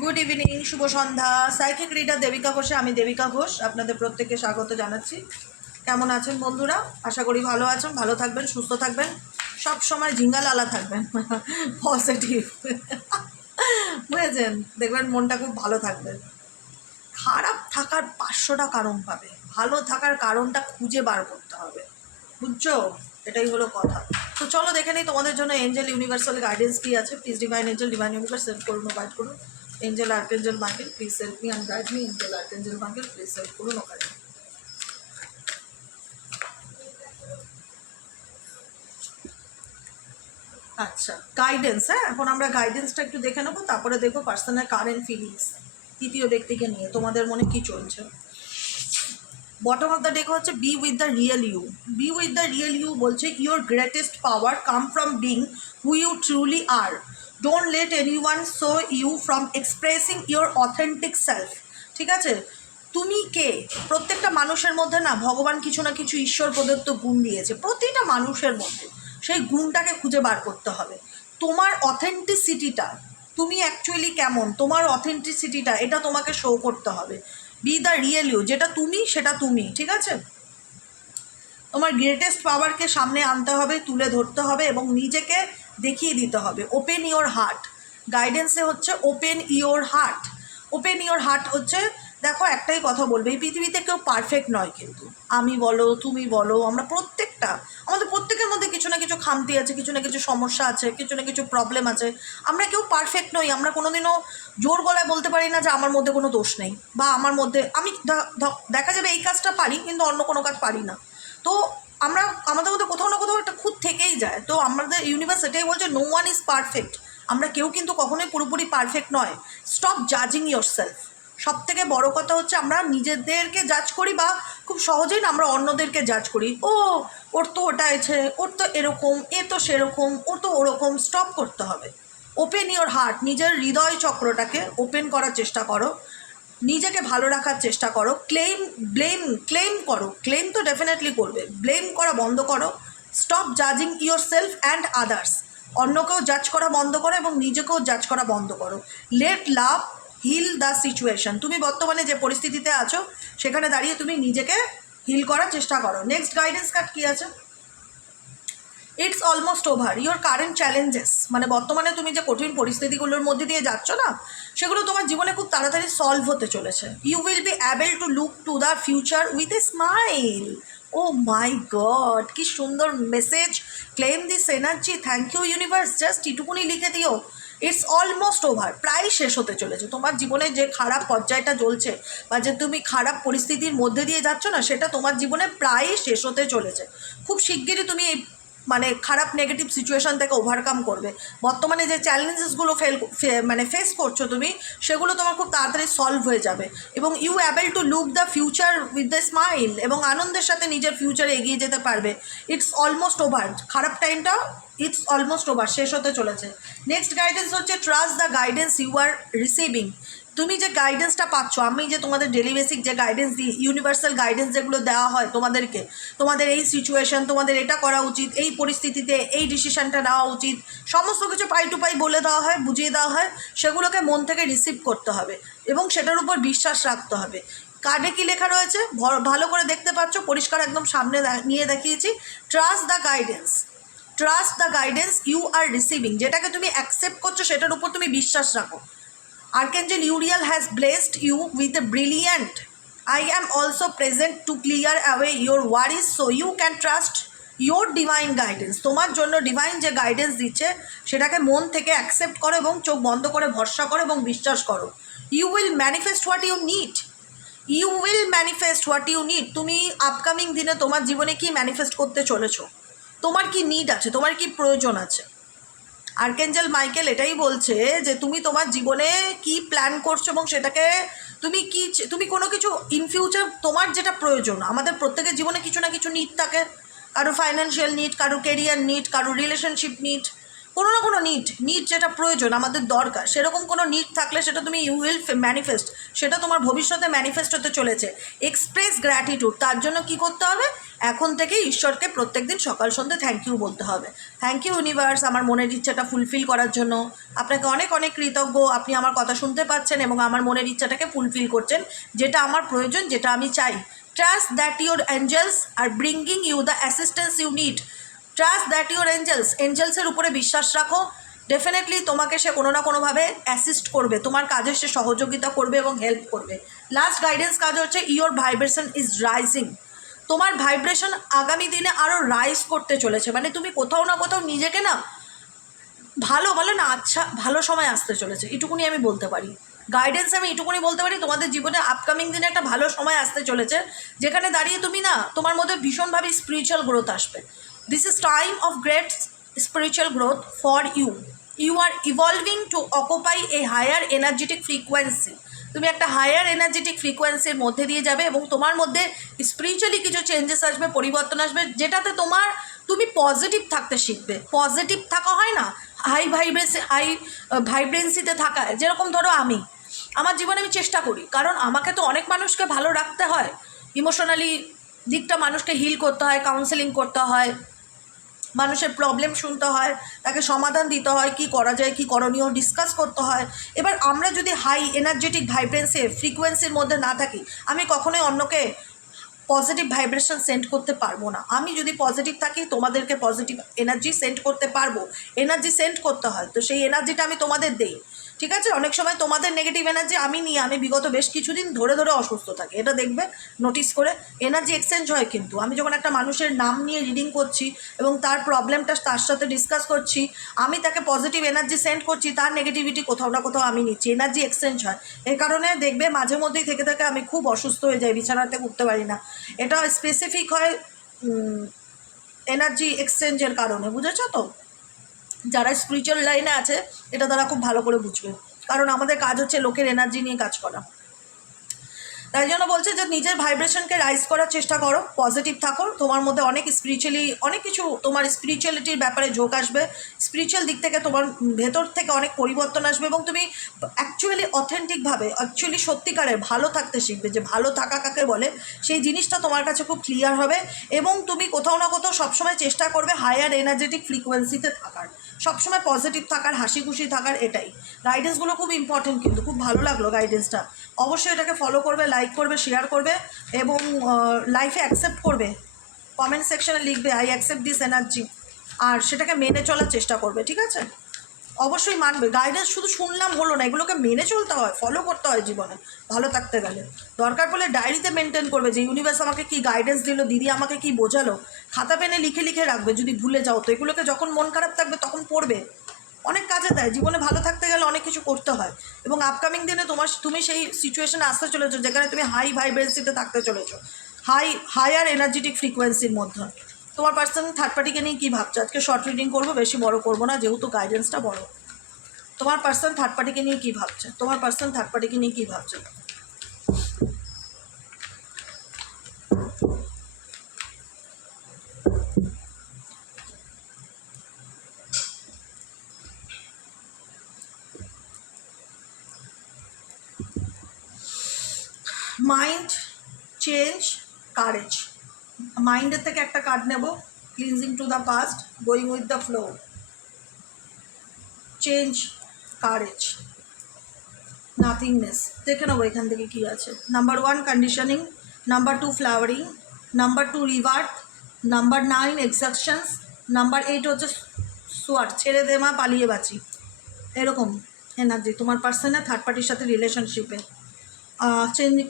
Good evening, শুভ সন্ধ্যা। Psychic reader Devika ঘোষে আমি দেবিকা ঘোষ আপনাদের প্রত্যেককে স্বাগত জানাচ্ছি। কেমন আছেন বন্ধুরা? আশা করি ভালো আছেন, ভালো থাকবেন, সুস্থ থাকবেন, সব সময় জিঙ্গালালা থাকবেন, পজিটিভ বুঝেছেন? দেখবেন মনটা খুব ভালো থাকবে। খারাপ থাকার 500টা কারণ পাবে, ভালো থাকার কারণটা খুঁজে বার করতে হবে, বুঝছো? এটাই হলো কথা। তো চলো দেখে নিই তোমাদের জন্য এঞ্জেল ইউনিভার্সাল গাইডেন্স কী আছে। Please divine Angel, divine universe help করুন, গাইড করুন। Angel archangel Michael please help me and guide me. Angel archangel Michael please help করুন, ওখানে। আচ্ছা, গাইডেন্স। হ্যাঁ, এখন আমরা গাইডেন্সটা একটু দেখে নেবো, তারপরে দেখবো পার্সোনাল কারেন্ট ফিলিংস তৃতীয় ব্যক্তিকে নিয়ে তোমাদের মনে কী চলছে। বটম অফ দ্য ডেক হচ্ছে be with the real you. Be with the real you বলছে your greatest power come from being who you truly are. Don't let anyone so you from expressing your authentic self. ঠিক আছে, তুমি কে? প্রত্যেকটা মানুষের মধ্যে না ভগবান কিছু না কিছু ঈশ্বর প্রদত্ত গুণ দিয়েছে, প্রতিটা মানুষের মধ্যে। সেই গুণটাকে খুঁজে বার করতে হবে। তোমার অথেন্টিসিটিটা, তুমি অ্যাকচুয়ালি কেমন, তোমার অথেন্টিসিটিটা এটা তোমাকে শো করতে হবে। বি দ্য রিয়েল ইউ, যেটা তুমি সেটা তুমি, ঠিক আছে? তোমার গ্রেটেস্ট পাওয়ারকে সামনে আনতে হবে, তুলে ধরতে হবে এবং নিজেকে দেখিয়ে দিতে হবে। Open your heart. গাইডেন্সে হচ্ছে open your heart. Open your heart হচ্ছে, দেখো একটাই কথা বলবে, এই পৃথিবীতে কেউ পারফেক্ট নয়, কিন্তু আমি বলো তুমি বলো আমরা আমাদের প্রত্যেকের মধ্যে কিছু না কিছু খামতি আছে, কিছু না কিছু সমস্যা আছে, কিছু না কিছু প্রবলেম আছে। আমরা কেউ পারফেক্ট নই। আমরা কোনোদিনও জোর গলায় বলতে পারি না যে আমার মধ্যে কোনো দোষ নেই, বা আমার মধ্যে আমি দেখা যাবে এই কাজটা পারি কিন্তু অন্য কোনো কাজ পারি না। তো আমাদের মধ্যে কোথাও না কোথাও একটা খুঁত থেকেই যায়। তো আমাদের ইউনিভার্স এটাই বলছে নো ওয়ান ইজ পারফেক্ট। আমরা কেউ কিন্তু কখনোই পুরোপুরি পারফেক্ট নয়। স্টপ জাজিং ইয়োর সেলফ। সব থেকে বড়ো কথা হচ্ছে আমরা নিজেদেরকে জাজ করি, বা খুব সহজেই না আমরা অন্যদেরকে জাজ করি। ওর তো ওটা আছে, ওর তো এরকম, এ তো সেরকম, ও তো ওরকম। স্টপ করতে হবে। Open your heart. নিজের হৃদয় চক্রটাকে ওপেন করার চেষ্টা করো, নিজেকে ভালো রাখার চেষ্টা করো। ক্লেম করো। ক্লেম তো ডেফিনেটলি করবে, ব্লেম করা বন্ধ করো। স্টপ জাজিং ইয়োর সেলফ অ্যান্ড আদার্স। অন্যকেও জাজ করা বন্ধ করো এবং নিজেকেও জাজ করা বন্ধ করো। Let love heal the situation. তুমি বর্তমানে যে পরিস্থিতিতে আছো সেখানে দাঁড়িয়ে তুমি নিজেকে হিল করার চেষ্টা করো। নেক্সট গাইডেন্স কার্ড কী আছে? It's almost over your current challenges. মানে বর্তমানে তুমি যে কঠিন পরিস্থিতিগুলোর মধ্যে দিয়ে যাচ্ছ না, সেগুলো তোমার জীবনে খুব তাড়াতাড়ি সলভ হতে চলেছে। You will be able to look to the future with a smile. Oh my God, কি সুন্দর মেসেজ! Claim this energy. Thank you universe. Just এটুকুনি লিখে দিও, ইটস অলমোস্ট ওভার। প্রায় শেষ হতে চলেছে। তোমার জীবনে যে খারাপ পর্যায়টা চলছে বা যে তুমি খারাপ পরিস্থিতির মধ্যে দিয়ে যাচ্ছ না, সেটা তোমার জীবনে প্রায় শেষ হতে চলেছে। খুব শিগগিরই তুমি এই খারাপ নেগেটিভ সিচুয়েশান থেকে ওভারকাম করবে। বর্তমানে যে চ্যালেঞ্জেসগুলো ফেস করছো তুমি, সেগুলো তোমার খুব তাড়াতাড়ি সলভ হয়ে যাবে এবং you able to look the future with the smile, এবং আনন্দের সাথে নিজের ফিউচারে এগিয়ে যেতে পারবে। It's almost over. খারাপ টাইমটা ইটস অলমোস্ট ওভার, শেষ হতে চলেছে। নেক্সট গাইডেন্স হচ্ছে trust the guidance you are receiving. তুমি যে গাইডেন্সটা পাচ্ছ, আমি যে তোমাদের ডেলি বেসিক যে গাইডেন্স দিই, ইউনিভার্সাল গাইডেন্স যেগুলো দেওয়া হয় তোমাদেরকে, তোমাদের এই সিচুয়েশন, তোমাদের এটা করা উচিত, এই পরিস্থিতিতে এই ডিসিশানটা নেওয়া উচিত, সমস্ত কিছু পাই টু পাই বলে দেওয়া হয়, বুঝিয়ে দেওয়া হয়। সেগুলোকে মন থেকে রিসিভ করতে হবে এবং সেটার উপর বিশ্বাস রাখতে হবে। কার্ডে কী লেখা রয়েছে ভালো করে দেখতে পাচ্ছ, পরিষ্কার একদম সামনে নিয়ে দেখিয়েছি। Trust the guidance. Trust the guidance you are receiving. যেটাকে তুমি অ্যাকসেপ্ট করছো সেটার উপর তুমি বিশ্বাস রাখো। Archangel Uriel has blessed you with a brilliant. I am also present to clear away your worries so you can trust your divine guidance. তোমার জন্য ডিভাইন যে গাইডেন্স দিচ্ছে সেটাকে মন থেকে অ্যাকসেপ্ট করো এবং চোখ বন্ধ করে ভরসা করো এবং বিশ্বাস করো। You will manifest what you need. You will manifest what you need. তুমি আপকামিং দিনে তোমার জীবনে কি ম্যানিফেস্ট করতে চলেছো, তোমার কি নিড আছে, তোমার কি প্রয়োজন আছে। আর্কেঞ্জেল মাইকেল এটাই বলছে যে তুমি তোমার জীবনে কি প্ল্যান করছো এবং সেটাকে তুমি কোনো কিছু ইন ফিউচার তোমার যেটা প্রয়োজন। আমাদের প্রত্যেকের জীবনে কিছু না কিছু নিড থাকে। কারো ফাইন্যান্সিয়াল নিড, কারো কেরিয়ার নিড, কারো রিলেশনশিপ নিড, কোনো না কোনো নিড যেটা প্রয়োজন আমাদের দরকার, সেরকম কোনো নিড থাকলে সেটা তুমি ইউ উইল ম্যানিফেস্ট, সেটা তোমার ভবিষ্যতে ম্যানিফেস্ট হতে চলেছে। এক্সপ্রেস গ্র্যাটিটিউড, তার জন্য কি করতে হবে, এখন থেকে ঈশ্বরকে প্রত্যেকদিন সকাল সন্ধ্যে থ্যাংক ইউ বলতে হবে। থ্যাংক ইউ ইউনিভার্স আমার মনের ইচ্ছাটা ফুলফিল করার জন্য, আপনাকে অনেক অনেক কৃতজ্ঞ, আপনি আমার কথা শুনতে পাচ্ছেন এবং আমার মনের ইচ্ছাটাকে ফুলফিল করছেন, যেটা আমার প্রয়োজন, যেটা আমি চাই। Trust that your angels are bringing you the assistance you need. Trust that your এঞ্জেলসের উপরে বিশ্বাস রাখো, ডেফিনেটলি তোমাকে সে কোনো না কোনোভাবে অ্যাসিস্ট করবে, তোমার কাজে সে সহযোগিতা করবে এবং হেল্প করবে। লাস্ট গাইডেন্স কাজ হচ্ছে ইয়োর ভাইব্রেশন ইজ রাইজিং, তোমার ভাইব্রেশন আগামী দিনে আরও রাইজ করতে চলেছে, মানে তুমি কোথাও না কোথাও নিজেকে না ভালো বলে না, আচ্ছা ভালো সময় আসতে চলেছে, এটুকুনি আমি বলতে পারি। গাইডেন্স আমি এটুকুনি বলতে পারি, তোমাদের জীবনে আপকামিং দিনে একটা ভালো সময় আসতে চলেছে, যেখানে দাঁড়িয়ে তুমি না তোমার মধ্যে ভীষণভাবে স্পিরিচুয়াল গ্রোথ আসবে। This is time of great spiritual growth for you. You are evolving to occupy a higher energetic frequency. তুমি একটা হায়ার এনার্জেটিক ফ্রিকোয়েন্সির মধ্যে দিয়ে যাবে এবং তোমার মধ্যে স্পিরিচুয়ালি কিছু চেঞ্জেস আসবে, পরিবর্তন আসবে, যেটাতে তুমি পজিটিভ থাকতে শিখবে। পজিটিভ থাকা হয় না, হাই ভাইব্রেন্সিতে থাকা, যেরকম ধরো আমার জীবনে আমি চেষ্টা করি, কারণ আমাকে তো অনেক মানুষকে ভালো রাখতে হয়, ইমোশনালি দিকটা মানুষকে হিল করতে হয়, কাউন্সেলিং করতে হয়, মানুষের প্রবলেম শুনতে হয়, তাকে সমাধান দিতে হয়, কি করা যায়, কি করণীয় ডিসকাস করতে হয়। এবার আমরা যদি হাই এনার্জেটিক ফ্রিকোয়েন্সির মধ্যে না থাকি, আমি কখনোই অন্যকে পজিটিভ ভাইব্রেশন সেন্ড করতে পারবো না। আমি যদি পজিটিভ থাকি তোমাদেরকে পজিটিভ এনার্জি সেন্ড করতে পারবো। এনার্জি সেন্ড করতে হয়, তো সেই এনার্জিটা আমি তোমাদের দেই, ঠিক আছে। অনেক সময় তোমাদের নেগেটিভ এনার্জি আমি নিয়ে আমি বিগত বেশ কিছুদিন ধরে ধরে অসুস্থ থাকি, এটা দেখবে নোটিস করে। এনার্জি এক্সচেঞ্জ হয়, কিন্তু আমি যখন একটা মানুষের নাম নিয়ে রিডিং করছি এবং তার প্রবলেমটা তার সাথে ডিসকাস করছি, আমি তাকে পজিটিভ এনার্জি সেন্ড করছি, তার নেগেটিভিটি কোথাও না কোথাও আমি নিচ্ছি, এনার্জি এক্সচেঞ্জ হয়। এই কারণে দেখবে মাঝে মধ্যেই থেকে থেকে আমি খুব অসুস্থ হয়ে যাই, বিছানাতে উঠতে পারি না। এটা স্পেসিফিক হয় এনার্জি এক্সচেঞ্জের কারণে, বুঝেছো তো? যারা স্পিরিচুয়াল লাইনে আছে এটা তারা খুব ভালো করে বুঝবে, কারণ আমাদের কাজ হচ্ছে লোকের এনার্জি নিয়ে কাজ করা। তাই জন্য বলছে যে নিজের ভাইব্রেশনকে রাইজ করার চেষ্টা করো, পজিটিভ থাকো, তোমার মধ্যে অনেক অনেক কিছু, তোমার স্পিরিচুয়ালিটির ব্যাপারে ঝোঁক আসবে, স্পিরিচুয়াল দিক থেকে তোমার ভেতর থেকে অনেক পরিবর্তন আসবে এবং তুমি অ্যাকচুয়ালি অথেন্টিকভাবে সত্যিকারের ভালো থাকতে শিখবে। যে ভালো থাকা কাকে বলে সেই জিনিসটা তোমার কাছে খুব ক্লিয়ার হবে এবং তুমি কোথাও না কোথাও সবসময় চেষ্টা করবে হায়ার এনার্জেটিক ফ্রিকোয়েন্সিতে থাকার, সবসময় পজিটিভ থাকার, হাসি খুশি থাকার। এটাই গাইডেন্সগুলো খুব ইম্পর্টেন্ট, কিন্তু খুব ভালো লাগলো গাইডেন্সটা। অবশ্যই এটাকে ফলো করবে, লাইক করবে, শেয়ার করবে এবং লাইফে অ্যাকসেপ্ট করবে। কমেন্ট সেকশনে লিখবে আই অ্যাকসেপ্ট দিস এনার্জি, আর সেটাকে মেনে চলার চেষ্টা করবে, ঠিক আছে? অবশ্যই মানবে। গাইডেন্স শুধু শুনলাম হলো না, এগুলোকে মেনে চলতে হয়, ফলো করতে হয় জীবনে ভালো থাকতে গেলে। দরকার পড়লে ডায়েরিতে মেনটেন করবে যে ইউনিভার্স আমাকে কি গাইডেন্স দিল, দিদি আমাকে কি বোঝালো, খাতা পেনে লিখে লিখে রাখবে। যদি ভুলে যাও তো এগুলোকে যখন মন খারাপ থাকবে তখন পড়বে, অনেক কাজে দেয়। জীবনে ভালো থাকতে গেলে অনেক কিছু করতে হয় এবং আপকামিং দিনে তুমি সেই সিচুয়েশনে আসতে চলেছো যেখানে তুমি হাই ভাইব্রেন্সিতে থাকতে চলেছো, হায়ার এনার্জেটিক ফ্রিকোয়েন্সির মধ্যে। তোমার পার্সন থার্ড পার্টিকে নিয়ে কী ভাবছো? আজকে শর্ট রিডিং করবো, বেশি বড় করবো না যেহেতু গাইডেন্সটা বড়। তোমার পার্সন থার্ড পার্টিকে নিয়ে কী ভাবছে? তোমার পার্সন থার্ড পার্টিকে নিয়ে কী ভাবছে? Mind change, courage. মাইন্ডের থেকে একটা কার্ড নেব, cleansing to the past, going with the flow, change, courage, nothingness. দেখে নেবো এখান থেকে কী আছে। নাম্বার 1 conditioning, number 2 flowering, number 2 rebirth, number 9 এক্সাকশনস, নাম্বার 8 হচ্ছে সোয়ার, ছেড়ে দে মা পালিয়ে বাঁচি। এরকম এনার্জি তোমার পার্সনের থার্ড পার্টির সাথে রিলেশনশিপে।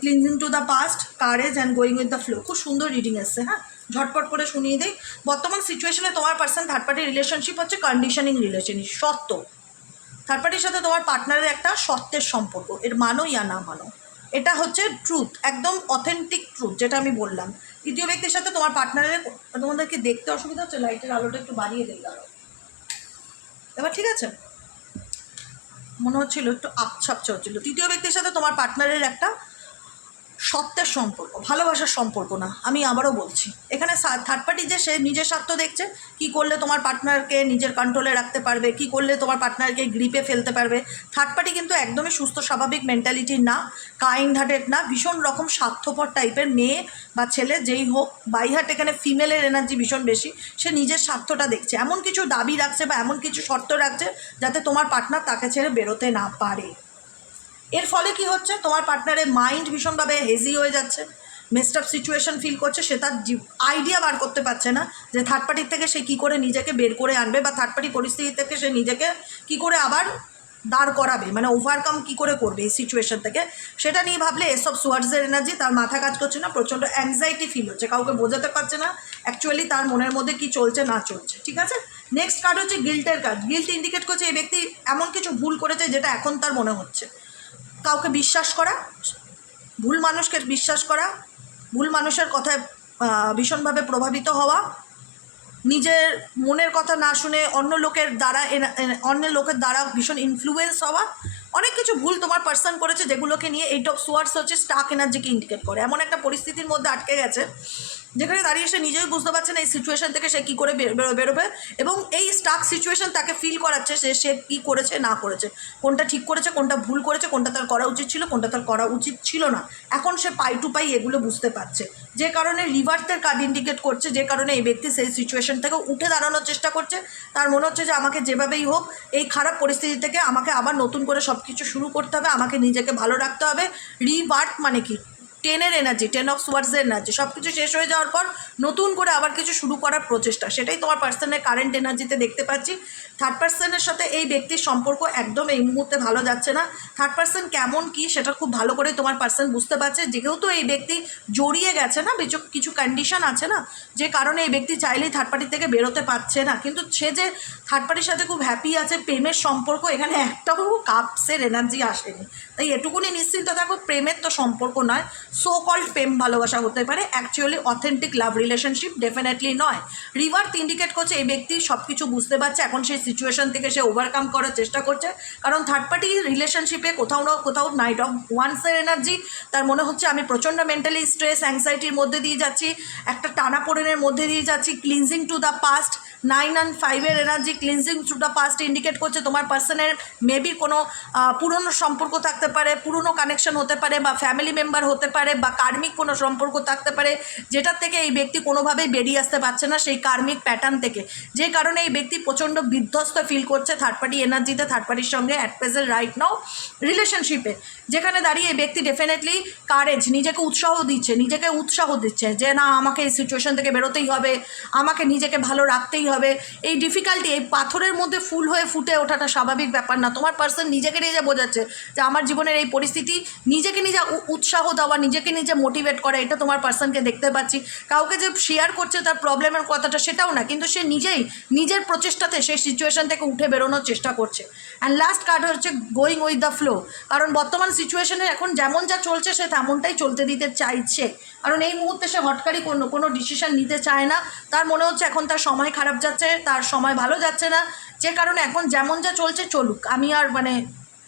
Cleansing to the past, courage and going with the flow. খুব সুন্দর রিডিং এসছে, হ্যাঁ ঝটপট করে শুনিয়ে দিই। বর্তমান সিচুয়েশনে তোমার পার্সন থার্ড পার্টির রিলেশনশিপ হচ্ছে কন্ডিশনিং রিলেশনশিপ, সত্য। থার্ড পার্টির সাথে তোমার পার্টনারের একটা সত্যের সম্পর্ক, এর মানো ইয়া না মানো, এটা হচ্ছে ট্রুথ, একদম অথেন্টিক ট্রুথ যেটা আমি বললাম। তৃতীয় ব্যক্তির সাথে তোমার পার্টনারের, তোমাদেরকে দেখতে অসুবিধা হচ্ছে, লাইটের আলোটা একটু বাড়িয়ে দিই দাঁড়াও। এবার ঠিক আছে, মনে হচ্ছিল একটু আপছা হচ্ছিলো। তৃতীয় ব্যক্তির সাথে তোমার পার্টনারের একটা সত্যের সম্পর্ক, ভালোবাসার সম্পর্ক না। আমি আবারও বলছি, এখানে থার্ড পার্টি যে সে নিজের স্বার্থ দেখছে, কি করলে তোমার পার্টনারকে নিজের কন্ট্রোলে রাখতে পারবে, কি করলে তোমার পার্টনারকে গ্রিপে ফেলতে পারবে। থার্ড পার্টি কিন্তু একদমই সুস্থ স্বাভাবিক মেন্টালিটির না, কাইন্ড হার্টেড না, ভীষণ রকম স্বার্থপর টাইপের মেয়ে বা ছেলে যেই হোক। বাই হার্ট এখানে ফিমেলের এনার্জি ভীষণ বেশি। সে নিজের স্বার্থটা দেখছে, এমন কিছু দাবি রাখছে বা এমন কিছু শর্ত রাখছে যাতে তোমার পার্টনার তাকে ছেড়ে বেরোতে না পারে। এর ফলে কি হচ্ছে, তোমার পার্টনারের মাইন্ড ভীষণভাবে হেজি হয়ে যাচ্ছে, মেসড আপ সিচুয়েশন ফিল করছে। সে তার আইডিয়া বার করতে পারছে না যে থার্ড পার্টির থেকে সে কী করে নিজেকে বের করে আনবে, বা থার্ড পার্টি পরিস্থিতি থেকে সে নিজেকে কী করে আবার দাঁড় করাবে, মানে ওভারকাম কী করে করবে এই সিচুয়েশন থেকে। সেটা নিয়ে ভাবলে এসব সোয়ার্ডসের এনার্জি, তার মাথা কাজ করছে না, প্রচণ্ড অ্যাংজাইটি ফিল হচ্ছে, কাউকে বোঝাতে পারছে না অ্যাকচুয়ালি তার মনের মধ্যে কী চলছে না চলছে। ঠিক আছে, নেক্সট কার্ড হচ্ছে গিল্টের কার্ড। গিল্ট ইন্ডিকেট করছে এই ব্যক্তি এমন কিছু ভুল করেছে যেটা এখন তার মনে হচ্ছে। কাউকে বিশ্বাস করা, ভুল মানুষকে বিশ্বাস করা, ভুল মানুষের কথায় ভীষণভাবে প্রভাবিত হওয়া, নিজের মনের কথা না শুনে অন্য লোকের দ্বারা ভীষণ ইনফ্লুয়েন্স হওয়া, অনেক কিছু ভুল তোমার পার্সন করেছে যেগুলোকে নিয়ে এইট অফ সোয়ার্ডস হচ্ছে স্টাক এনার্জিকে ইন্ডিকেট করে। এমন একটা পরিস্থিতির মধ্যে আটকে গেছে যেখানে দাঁড়িয়ে সে নিজেই বুঝতে পারছে না এই সিচুয়েশন থেকে সে কী করে বেরোবে, এবং এই স্টাক সিচুয়েশন তাকে ফিল করাচ্ছে সে কী করেছে না করেছে, কোনটা ঠিক করেছে কোনটা ভুল করেছে, কোনটা তার করা উচিত ছিল কোনটা তার করা উচিত ছিল না। এখন সে পাই টু পাই এগুলো বুঝতে পারছে, যে কারণে রিভার্সের কার্ড ইন্ডিকেট করছে, যে কারণে এই ব্যক্তি সেই সিচুয়েশন থেকে উঠে দাঁড়ানোর চেষ্টা করছে। তার মনে হচ্ছে যে আমাকে যেভাবেই হোক এই খারাপ পরিস্থিতি থেকে আমাকে আবার নতুন করে সব কিছু শুরু করতে হবে, আমাকে নিজেকে ভালো রাখতে হবে। রিভার্ট মানে কি, টেনের এনার্জি, 10 অফ সোয়ার্ডসের এনার্জি, সব কিছু শেষ হয়ে যাওয়ার পর নতুন করে আবার কিছু শুরু করার প্রচেষ্টা, সেটাই তোমার পার্সনের কারেন্ট এনার্জিতে দেখতে পাচ্ছি। থার্ড পার্সনের সাথে এই ব্যক্তির সম্পর্ক একদম এই মুহূর্তে ভালো যাচ্ছে না। থার্ড পার্সন কেমন কি সেটা খুব ভালো করে তোমার পার্সন বুঝতে পারছে, যেহেতু এই ব্যক্তি জড়িয়ে গেছে না, কিছু কন্ডিশন আছে না, যে কারণে এই ব্যক্তি চাইলেই থার্ড পার্টির থেকে বেরোতে পারছে না। কিন্তু সে যে থার্ড পার্টির সাথে খুব হ্যাপি আছে, প্রেমের সম্পর্ক, এখানে একটাও কাপসের এনার্জি আসেনি। তাই এটুকুনি নিশ্চিন্ত থাকো, প্রেমের তো সম্পর্ক নয়, সো কল্ড প্রেম ভালোবাসা হতে পারে, অ্যাকচুয়ালি অথেন্টিক লাভ রিলেশনশিপ ডেফিনেটলি নয়। রিভার্স ইন্ডিকেট করছে এই ব্যক্তি সব কিছু বুঝতে পারছে, এখন সেই সিচুয়েশন থেকে সে ওভারকাম করার চেষ্টা করছে। কারণ থার্ড পার্টি রিলেশনশিপে কোথাও না কোথাও নাইট অফ ওয়ান্সের এনার্জি, তার মনে হচ্ছে আমি প্রচণ্ড মেন্টালি স্ট্রেস অ্যাংজাইটির মধ্যে দিয়ে যাচ্ছি, একটা টানাপোড়েনের মধ্যে দিয়ে যাচ্ছি। Cleansing to the past, 9 and 5-এর energy, cleansing to the past indicate করছে তোমার পার্সনের মেবি কোনো পুরনো সম্পর্ক থাকতে পারে, পুরনো কানেকশন হতে পারে, বা ফ্যামিলি মেম্বার হতে পারে, বা কার্মিক কোনো সম্পর্ক থাকতে পারে, যেটার থেকে এই ব্যক্তি কোনোভাবেই বেরিয়ে আসতে পারছে না সেই কার্মিক প্যাটার্ন থেকে, যে কারণে এই ব্যক্তি প্রচণ্ড বিধ্বস্ত ফিল করছে থার্ড পার্টি এনার্জিতে, থার্ড পার্টির সঙ্গে অ্যাট প্রেজেন্ট রাইট নাও রিলেশনশিপে। যেখানে দাঁড়িয়ে এই ব্যক্তি ডেফিনেটলি কারেজ, নিজেকে উৎসাহ দিচ্ছে যে না, আমাকে এই সিচুয়েশন থেকে বেরোতেই হবে, আমাকে নিজেকে ভালো রাখতেই হবে। এই ডিফিকাল্টি, এই পাথরের মধ্যে ফুল হয়ে ফুটে ওঠাটা স্বাভাবিক ব্যাপার না। তোমার পার্সন নিজেকে নিজে বোঝাচ্ছে যে আমার জীবনের এই পরিস্থিতি, নিজেকে নিজে উৎসাহ দেওয়া, নিজেকে নিজে মোটিভেট করা, এটা তোমার পার্সনকে দেখতে পাচ্ছি। কাউকে যে শেয়ার করছে তার প্রবলেমের কথাটা, সেটাও না, কিন্তু সে নিজেই নিজের প্রচেষ্টাতে সেই সিচুয়েশন থেকে উঠে বেরোনোর চেষ্টা করছে। অ্যান্ড লাস্ট কার্ড হচ্ছে গোয়িং উইথ দ্য ফ্লো, কারণ বর্তমান সিচুয়েশনে এখন যেমন যা চলছে সে তেমনটাই চলতে দিতে চাইছে। কারণ এই মুহূর্তে সে হটকারি কোনো ডিসিশন নিতে চায় না। তার মনে হচ্ছে এখন তার সময় খারাপ যাচ্ছে, তার সময় ভালো যাচ্ছে না, যে কারণে এখন যেমন যা চলছে চলুক, আমি আর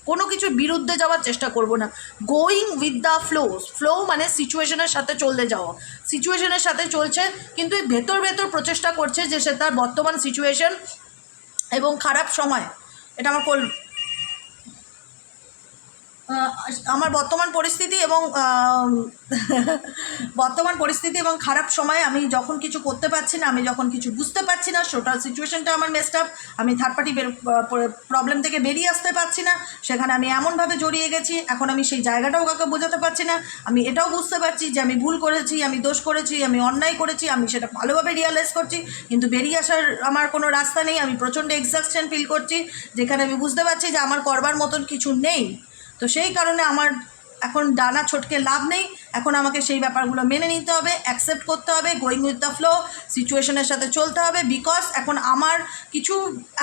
কোনো কিছুর বিরুদ্ধে যাওয়ার চেষ্টা করব না। গোয়িং উইথ দ্য ফ্লো মানে সিচুয়েশনের সাথে চলতে যাওয়া, সিচুয়েশনের সাথে চলছে, কিন্তু ভেতর প্রচেষ্টা করছে যে সে তার বর্তমান সিচুয়েশন এবং খারাপ সময়, এটা আমার বর্তমান পরিস্থিতি এবং খারাপ সময়ে আমি যখন কিছু করতে পারছি না, আমি যখন কিছু বুঝতে পারছি না, টোটাল সিচুয়েশনটা আমার মেসড আপ, আমি থার্ড পার্টি প্রবলেম থেকে বেরিয়ে আসতে পারছি না, সেখানে আমি এমনভাবে জড়িয়ে গেছি, এখন আমি সেই জায়গাটাও কাউকে বোঝাতে পারছি না। আমি এটাও বুঝতে পারছি যে আমি ভুল করেছি, আমি দোষ করেছি, আমি অন্যায় করেছি, আমি সেটা ভালোভাবে রিয়ালাইজ করছি, কিন্তু বেরিয়ে আসার আমার কোনো রাস্তা নেই। আমি প্রচণ্ড এক্সস্টেশন ফিল করছি, যেখানে আমি বুঝতে পারছি যে আমার করবার মতন কিছু নেই। তো সেই কারণে আমার এখন ডানা ছটকে লাভ নেই, এখন আমাকে সেই ব্যাপারগুলো মেনে নিতে হবে, অ্যাকসেপ্ট করতে হবে, গোয়িং উইথ দ্য ফ্লো, সিচুয়েশনের সাথে চলতে হবে। বিকজ এখন আমার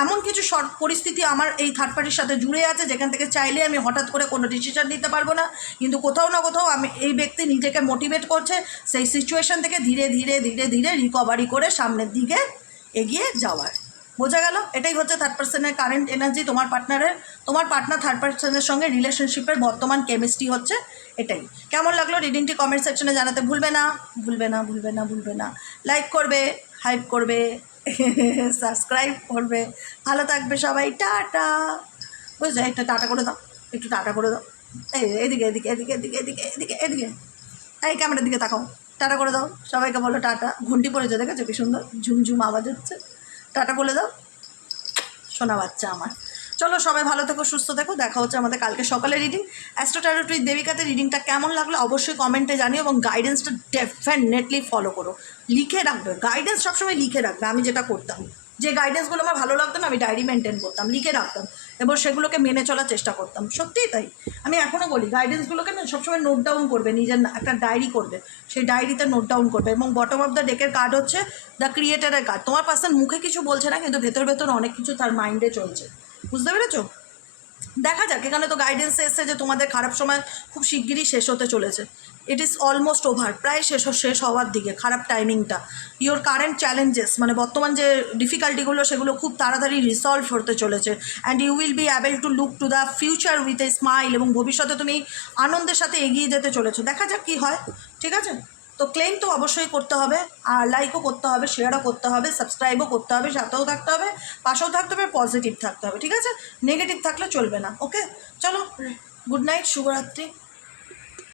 এমন কিছু পরিস্থিতি আমার এই থার্ড পার্টির সাথে জুড়ে আছে, যেখান থেকে চাইলে আমি হঠাৎ করে কোনো ডিসিশন নিতে পারবো না, কিন্তু কোথাও না কোথাও আমি এই ব্যক্তি নিজেকে মোটিভেট করছে সেই সিচুয়েশন থেকে ধীরে ধীরে রিকভারি করে সামনের দিকে এগিয়ে যাওয়ার। বোঝা গেল? এটাই হচ্ছে থার্ড পার্সনের কারেন্ট এনার্জি, তোমার পার্টনার থার্ড পার্সনের সঙ্গে রিলেশনশিপের বর্তমান কেমিস্ট্রি হচ্ছে এটাই। কেমন লাগলো রিডিংটি কমেন্ট সেকশনে জানাতে ভুলবে না। লাইক করবে, হাইপ করবে, সাবস্ক্রাইব করবে। ভালো থাকবে সবাই, টাটা। বুঝলে, একটা টাটা করে দাও, একটু টাটা করে দাও। এদিকে এই ক্যামেরার দিকে তাকাও, টাটা করে দাও সবাইকে, বলো টাটা। ঘন্টি পড়েছে, দেখেছো কি সুন্দর ঝুমঝুম আওয়াজ হচ্ছে। টাটা বলে দাও শোনা বাচ্চা আমার। চলো সবাই ভালো থেকো, সুস্থ থেকো, দেখা হচ্ছে আমাদের কালকে সকালে রিডিং। অ্যাস্ট্রো ট্যারোট উইথ দেবিকাতে রিডিংটা কেমন লাগলো অবশ্যই কমেন্টে জানিও, এবং গাইডেন্সটা ডেফিনেটলি ফলো করো। লিখে রাখবে, গাইডেন্স সবসময় লিখে রাখবে। আমি যেটা করতাম, যে গাইডেন্সগুলো আমার ভালো লাগতো না, আমি ডায়েরি মেনটেন করতাম, লিখে রাখতাম এবং সেগুলোকে মেনে চলার চেষ্টা করতাম। সত্যিই তাই, আমি এখনও বলি গাইডেন্সগুলোকে না সবসময় নোট ডাউন করবে, নিজের একটা ডায়েরি করবে, সেই ডায়েরিতে নোট ডাউন করবে। এবং বটম অফ দ্য ডেকের কার্ড হচ্ছে দ্য ক্রিয়েটারের কার্ড। তোমার পার্সন মুখে কিছু বলছে না, কিন্তু ভেতর অনেক কিছু তার মাইন্ডে চলছে। বুঝতে পেরেছো? দেখা যাক, এখানে তো গাইডেন্সে এসছে যে তোমাদের খারাপ সময় খুব শিগগিরই শেষ হতে চলেছে। ইট ইজ অলমোস্ট ওভার, প্রায় শেষ হওয়ার দিকে খারাপ টাইমিংটা। ইওর কারেন্ট চ্যালেঞ্জেস, মানে বর্তমান যে ডিফিকাল্টিগুলো, সেগুলো খুব তাড়াতাড়ি রিসলভ হতে চলেছে। And you will be able to look to the future with a smile, এবং ভবিষ্যতে তুমি আনন্দের সাথে এগিয়ে যেতে চলেছো। দেখা যাক কী হয়, ঠিক আছে? তো ক্লেম তো অবশ্যই করতে হবে, আর লাইকও করতে হবে, শেয়ারও করতে হবে, সাবস্ক্রাইবও করতে হবে, সাথেও থাকতে হবে, পাশেও থাকতে হবে, পজিটিভ থাকতে হবে, ঠিক আছে? নেগেটিভ থাকলে চলবে না। ওকে, চলো, গুড নাইট, শুভরাত্রি।